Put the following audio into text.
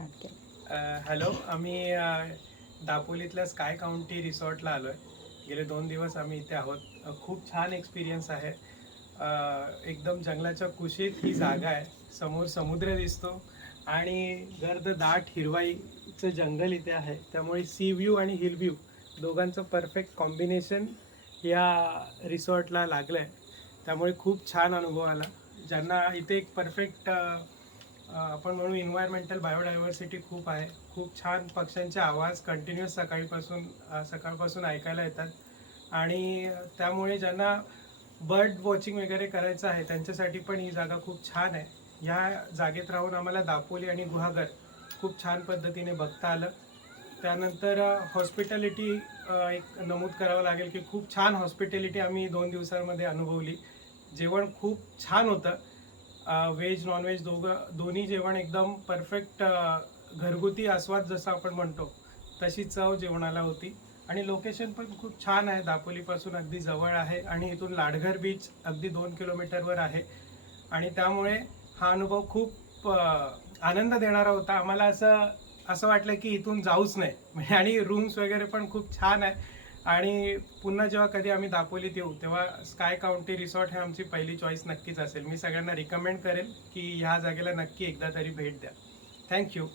Start केलं? Hello, आम्ही दापोलीतल्या sky county रिसॉर्टला आलो आहे. गेले 2 दिवस आम्ही इथे आहोत. खूप छान एक्सपिरियन्स आहे. एकदम जंगलाच्या कुशीत ही जागा आहे. समोर समुद्र दिसतो आणि गर्द दाट हिरवाईचं जंगल इथे आहे. त्यामुळे सी व्ह्यू आणि हिल व्ह्यू दोघांचं परफेक्ट कॉम्बिनेशन या रिसॉर्टला लागलं आहे. त्यामुळे खूप छान अनुभव आला. ज्यांना इथे एक परफेक्ट आपण म्हणू इन्व्हायरमेंटल बायोडायव्हर्सिटी खूप आहे. खूप छान पक्ष्यांचे आवाज कंटिन्युअस सकाळपासून ऐकायला येतात आणि त्यामुळे ज्यांना बर्ड वॉचिंग वगैरे करायचं आहे त्यांच्यासाठी पण ही जागा खूप छान आहे. ह्या जागेत राहून आम्हाला दापोली आणि गुहागर खूप छान पद्धतीने बघता आलं. त्यानंतर हॉस्पिटॅलिटी एक नमूद करावं लागेल की खूप छान हॉस्पिटॅलिटी आम्ही 2 दिवसांमध्ये अनुभवली. जेवण खूप छान होतं. व्हेज नॉनव्हेज दोन्ही जेवण एकदम परफेक्ट, घरगुती आस्वाद जसं आपण म्हणतो तशी चव जेवणाला होती. आणि लोकेशन पण खूप छान आहे. दापोलीपासून अगदी जवळ आहे आणि इथून लाडघर बीच अगदी 2 किलोमीटरवर आहे. आणि त्यामुळे हा अनुभव खूप आनंद देणारा होता. आम्हाला असं असं वाटलं की इथून जाऊच नाही आणि रूम्स वगैरे पण खूप छान आहे. आणि पुन्हा जेव्हा कधी आम्ही दापोलीत येऊ तेव्हा स्काय काउंटी रिसॉर्ट हे आमची पहिली चॉईस नक्कीच असेल. मी सगळ्यांना रिकमेंड करेल की ह्या जागेला नक्की एकदा तरी भेट द्या. थँक्यू.